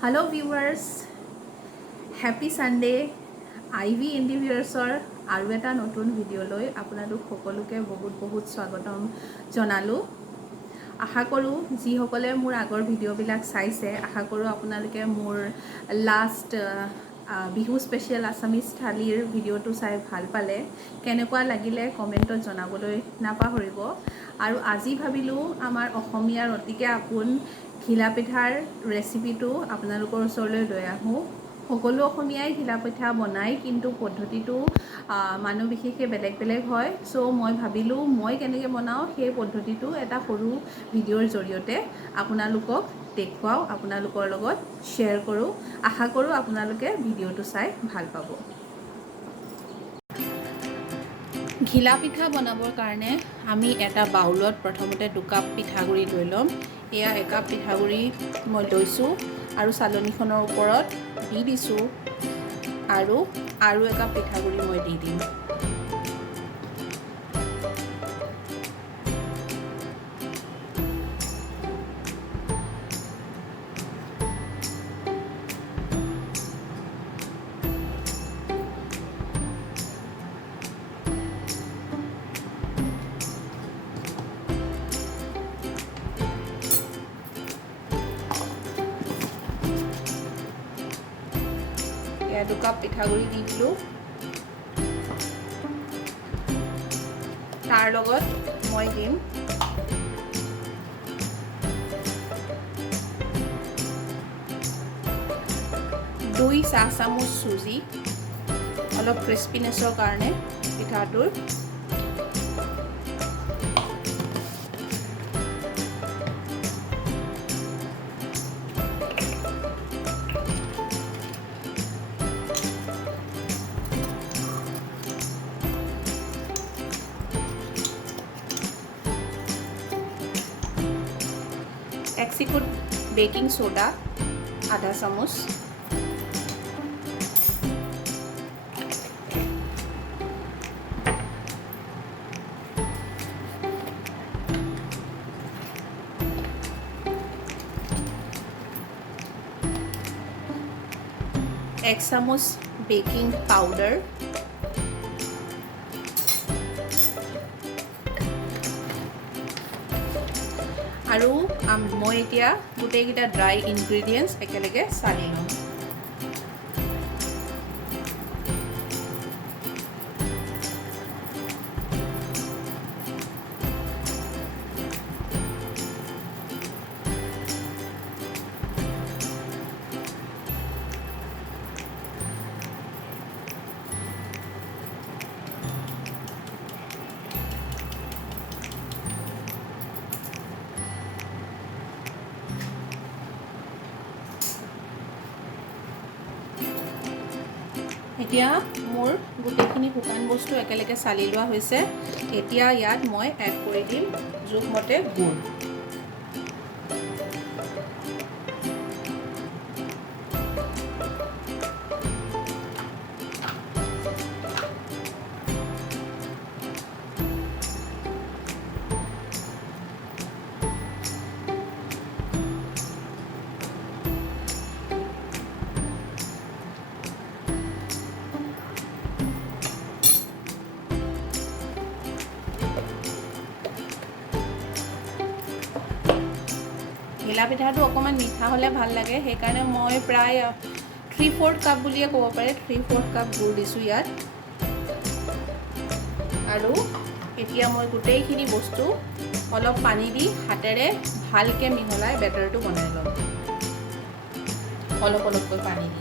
Hello viewers, happy Sunday. IV Endeavours আৰু এটা নতুন ভিডিঅ'লৈ আপোনালোক সকলোকে বহুত স্বাগতম জনালোঁ। আশা কৰোঁ যিসকলে মোৰ আগৰ ভিডিঅ'বিলাক চাইছে, আশা কৰোঁ আপোনালোকে মোৰ লাষ্ট বিহু স্পেচিয়েল আছামিজ থালীৰ ভিডিঅ'টো চাই ভাল পালে। কেনেকুৱা লাগিলে কমেণ্টত জনাবলৈ নাপাহৰিব। আৰু আজি ভাবিলোঁ আমাৰ অসমীয়াৰ অতিকে আপোন ঘিলা পিঠাৰ ৰেচিপিটো আপোনালোকৰ ওচৰলৈ লৈ আহোঁ। সকলো অসমীয়াই ঘিলা পিঠা বনায়, কিন্তু পদ্ধতিটো মানুহ বিশেষে বেলেগ বেলেগ হয়। চ' মই ভাবিলোঁ মই কেনেকৈ বনাওঁ সেই পদ্ধতিটো এটা সৰু ভিডিঅ'ৰ জৰিয়তে আপোনালোকক দেখুৱাওঁ, আপোনালোকৰ লগত শ্বেয়াৰ কৰোঁ। আশা কৰোঁ আপোনালোকে ভিডিঅ'টো চাই ভাল পাব। ঘিলা পিঠা বনাবৰ কাৰণে আমি এটা বাউলত প্ৰথমতে 2 কাপ পিঠাগুড়ি লৈ ল'ম। এয়া 1 কাপ পিঠাগুড়ি মই লৈছোঁ আৰু চালনীখনৰ ওপৰত দি দিছোঁ, আৰু 1 কাপ পিঠাগুড়ি মই দি দিম। এয়া 2 কাপ পিঠাগুড়ি দি দিলোঁ। তাৰ লগত মই দিম 2 চাহ চামুচ চুজি, অলপ ক্ৰিস্পিনেছৰ কাৰণে পিঠাটোৰ। এক চিকুট বেকিং সোডা আধা চামুচ, এক চামুচ বেকিং পাউডাৰ, আৰু মই এতিয়া গোটেইকেইটা ড্ৰাই ইনগ্ৰিডিয়েণ্টছ একেলগে চালি ল'ম। এতিয়া মোৰ গোটেইখিনি শুকান বস্তু একেলগে চালি লোৱা হৈছে। এতিয়া ইয়াত মই এড কৰি দিম জোখমতে গুড়। ঘিলা পিঠাটো অকণমান মিঠা হ'লে ভাল লাগে, সেইকাৰণে মই প্ৰায় 3/4 কাপ বুলিয়ে ক'ব পাৰে, 3/4 কাপ গুড় দিছোঁ ইয়াত। আৰু এতিয়া মই গোটেইখিনি বস্তু অলপ পানী দি হাতেৰে ভালকৈ মিহলাই বেটাৰটো বনাই ল'ম, অলপ অলপকৈ পানী দি।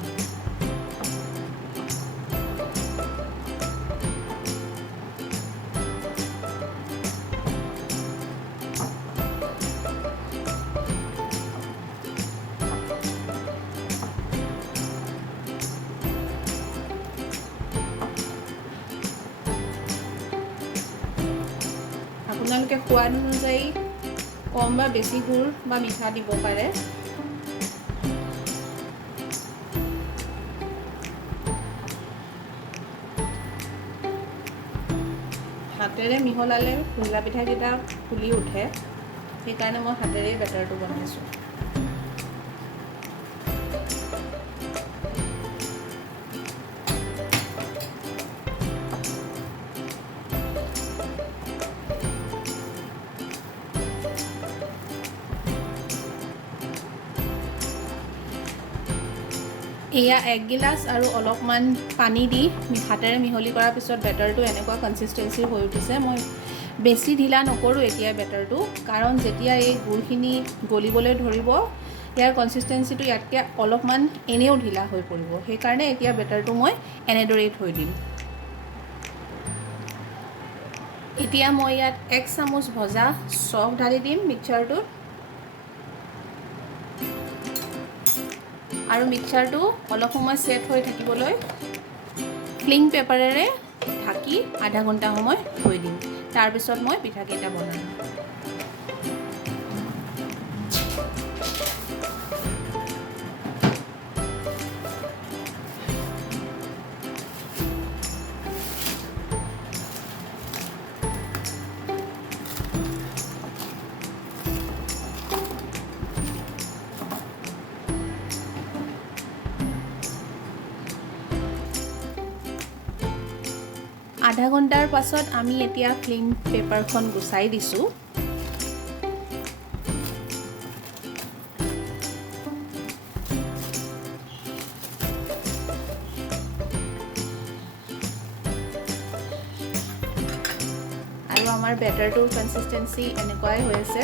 আপোনালোকে সোৱাদ অনুযায়ী কম বা বেছি গুড় বা মিঠা দিব পাৰে। হাতেৰে মিহলালে ঘিলা পিঠাকেইটা ফুলি উঠে, সেইকাৰণে মই হাতেৰেই বেটাৰটো বনাইছোঁ। এয়া 1 গিলাচ আৰু অলপমান পানী দি হাতেৰে মিহলি কৰাৰ পিছত বেটাৰটো এনেকুৱা কনসিস্টেন্সি হৈ উঠিছে। মই বেছি ঢিলা নকৰোঁ এতিয়া বেটাৰটো, কাৰণ যেতিয়া এই গুড়খিনি গলিবলৈ ধৰিব ইয়াৰ কনসিস্টেন্সিটো ইয়াতকৈ অলপমান এনেও ঢিলা হৈ পৰিব। সেইকাৰণে এতিয়া বেটাৰটো মই এনেদৰেই থৈ দিম। এতিয়া মই ইয়াত 1 চামুচ ভজা চফ ঢালি দিম মিক্সাৰটোত, আৰু মিক্সাৰটো অলপ সময় সেট হৈ থাকিবলৈ ফ্লিং পেপাৰেৰে ঢাকি আধা ঘণ্টা সময় থৈ দিম। তাৰপিছত মই পিঠাকেইটা বনাম। আধা ঘণ্টাৰ পাছত আমি এতিয়া ফ্লিং পেপাৰখন গুচাই দিছোঁ। আৰু আমাৰ বেটাৰটোৰ কনসিস্টেন্সি এনেকুৱাই হৈ আছে,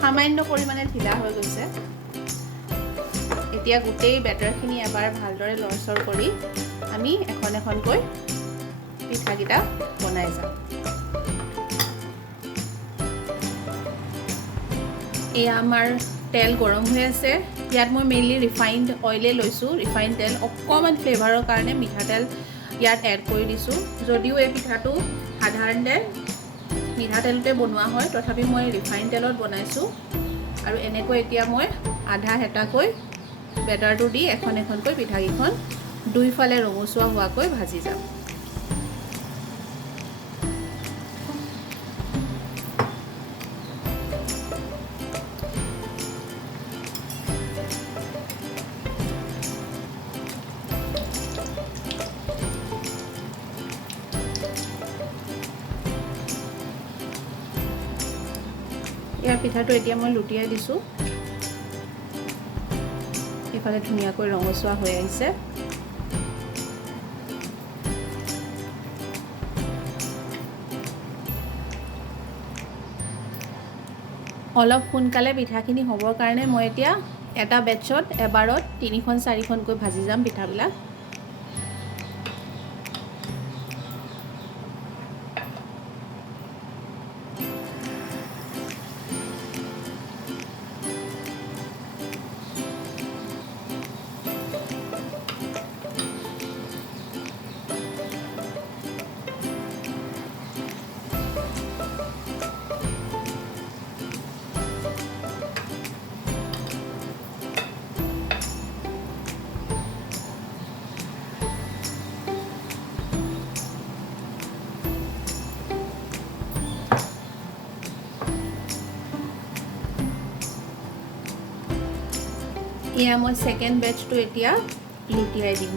সামান্য পৰিমাণে ঢিলা হৈ গৈছে। এতিয়া গোটেই বেটাৰখিনি এবাৰ ভালদৰে লৰচৰ কৰি আমি এখন এখনকৈ পিঠাকেইটা বনাই যাম। এয়া আমাৰ তেল গৰম হৈ আছে। ইয়াত মই মেইনলি ৰিফাইণ্ড অইলে লৈছোঁ। ৰিফাইণ্ড তেল অকণমান ফ্লেভাৰৰ কাৰণে মিঠাতেল ইয়াত এড কৰি দিছোঁ। যদিও এই পিঠাটো সাধাৰণতে মিঠাতেলতে বনোৱা হয়, তথাপি মই ৰিফাইণ্ড তেলত বনাইছোঁ। আৰু এনেকৈ এতিয়া মই আধা হেতাকৈ বেটাৰটো দি এখন এখনকৈ পিঠাকেইখন দুইফালে ৰঙচুৱা হোৱাকৈ ভাজি যাম। ইয়াৰ পিঠাটো এতিয়া মই লুটিয়াই দিছোঁ। এইফালে ধুনীয়াকৈ ৰঙচুৱা হৈ আহিছে। অলপ সোনকালে পিঠাখিনি হ'বৰ কাৰণে মই এতিয়া এটা বেটছত এবাৰত 3-4খনকৈ ভাজি যাম পিঠাবিলাক। এয়া মই সেকেন্ড বেচটো এতিয়া লুটিয়াই দিম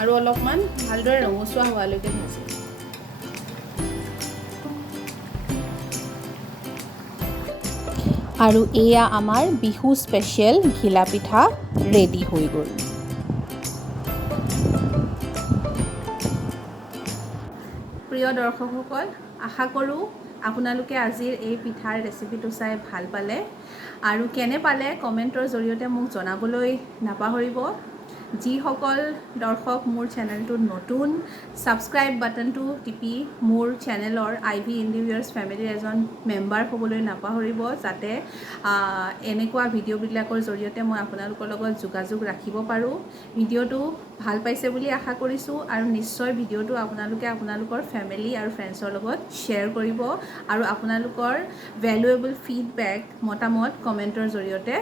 আৰু অলপমান ভালদৰে ৰঙচুৱা হোৱালৈকে ভাজিম। আৰু এয়া আমাৰ বিহু স্পেচিয়েল ঘিলা পিঠা ৰেডি হৈ গ'ল। প্ৰিয় দৰ্শকসকল, আশা কৰোঁ আপোনালোকে আজিৰ এই পিঠাৰ ৰেচিপিটো চাই ভাল পালে, আৰু কেনে পালে কমেণ্টৰ জৰিয়তে মোক জনাবলৈ নাপাহৰিব। যিসকল দৰ্শক মোৰ চেনেলটোত নতুন, ছাবস্ক্ৰাইব বাটনটো টিপি মোৰ চেনেলৰ আইভি এণ্ডিভিয়াৰ্ছ ফেমিলিৰ এজন মেম্বাৰ হ'বলৈ নাপাহৰিব, যাতে এনেকুৱা ভিডিঅ'বিলাকৰ জৰিয়তে মই আপোনালোকৰ লগত যোগাযোগ ৰাখিব পাৰোঁ। ভিডিঅ'টো ভাল পাইছে বুলি আশা কৰিছোঁ, আৰু নিশ্চয় ভিডিঅ'টো আপোনালোকে আপোনালোকৰ ফেমিলি আৰু ফ্ৰেণ্ডছৰ লগত শ্বেয়াৰ কৰিব, আৰু আপোনালোকৰ ভেলুৱেবল ফিডবেক মতামত কমেণ্টৰ জৰিয়তে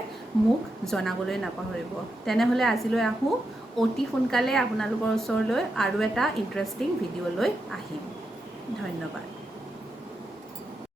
মোক জনাবলৈ নাপাহৰিব। তেনেহ'লে আজিলৈ আহোঁ, অতি সোনকালে আপোনালোকৰ ওচৰলৈ আৰু এটা ইণ্টাৰেষ্টিং ভিডিঅ' লৈ আহিম। ধন্যবাদ।